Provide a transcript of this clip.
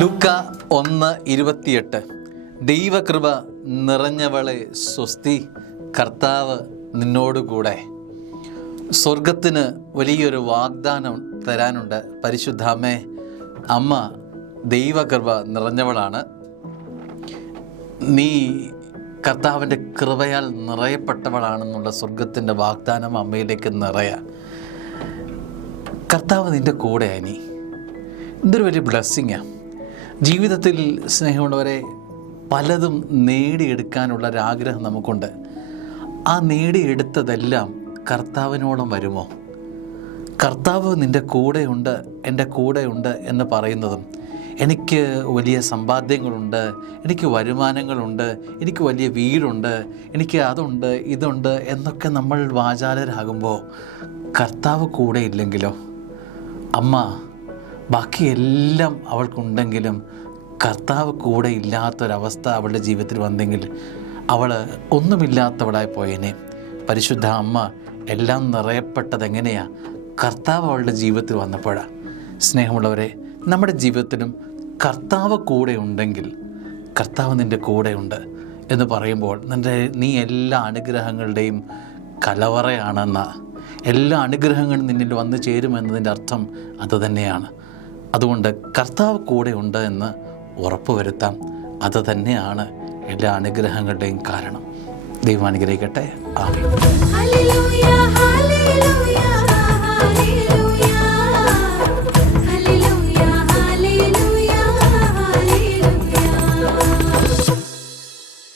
ലൂക്ക 1:28 ദൈവകൃപ നിറഞ്ഞവളെ സ്വസ്തി, കർത്താവ് നിന്നോടുകൂടെ. സ്വർഗത്തിന് വലിയൊരു വാഗ്ദാനം തരാനുണ്ട്. പരിശുദ്ധാമ്മേ, അമ്മ ദൈവകൃപ നിറഞ്ഞവളാണ്. നീ കർത്താവിൻ്റെ കൃപയാൽ നിറയപ്പെട്ടവളാണെന്നുള്ള സ്വർഗത്തിൻ്റെ വാഗ്ദാനം അമ്മയിലേക്ക് നിറയാ. കർത്താവ് നിൻ്റെ കൂടെയായി. നീ എന്തൊരു വലിയ ബ്ലെസ്സിങ്ങാണ്. ജീവിതത്തിൽ സ്നേഹമുള്ളവരെ, പലതും നേടിയെടുക്കാനുള്ളൊരാഗ്രഹം നമുക്കുണ്ട്. ആ നേടിയെടുത്തതെല്ലാം കർത്താവിനോളം വരുമോ? കർത്താവ് നിൻ്റെ കൂടെയുണ്ട്, എൻ്റെ കൂടെയുണ്ട് എന്ന് പറയുന്നതും, എനിക്ക് വലിയ സമ്പാദ്യങ്ങളുണ്ട്, എനിക്ക് വരുമാനങ്ങളുണ്ട്, എനിക്ക് വലിയ വീടുണ്ട്, എനിക്ക് അതുണ്ട് ഇതുണ്ട് എന്നൊക്കെ നമ്മൾ വാചാലരാകുമ്പോൾ കർത്താവ് കൂടെ ഇല്ലെങ്കിലോ? അമ്മ ബാക്കിയെല്ലാം അവൾക്കുണ്ടെങ്കിലും കർത്താവ് കൂടെ ഇല്ലാത്തൊരവസ്ഥ അവളുടെ ജീവിതത്തിൽ വന്നെങ്കിൽ അവൾ ഒന്നുമില്ലാത്തവളായി പോയേനെ. പരിശുദ്ധ അമ്മ എല്ലാം നിറയപ്പെട്ടത് എങ്ങനെയാണ്? കർത്താവ് അവളുടെ ജീവിതത്തിൽ വന്നപ്പോഴാണ്. സ്നേഹമുള്ളവരെ, നമ്മുടെ ജീവിതത്തിലും കർത്താവ് കൂടെ ഉണ്ടെങ്കിൽ, കർത്താവ് നിൻ്റെ കൂടെയുണ്ട് എന്ന് പറയുമ്പോൾ നീ എല്ലാ അനുഗ്രഹങ്ങളുടെയും കലവറയാണെന്ന, എല്ലാ അനുഗ്രഹങ്ങളും നിന്നിൽ വന്നു ചേരുമെന്നതിൻ്റെ അർത്ഥം അതുതന്നെയാണ്. അതുകൊണ്ട് കർത്താവ് കൂടെ ഉണ്ട് എന്ന് ഉറപ്പുവരുത്താം. അത് തന്നെയാണ് എല്ലാ അനുഗ്രഹങ്ങളുടെയും കാരണം. ദൈവം അനുഗ്രഹിക്കട്ടെ. ആമേൻ.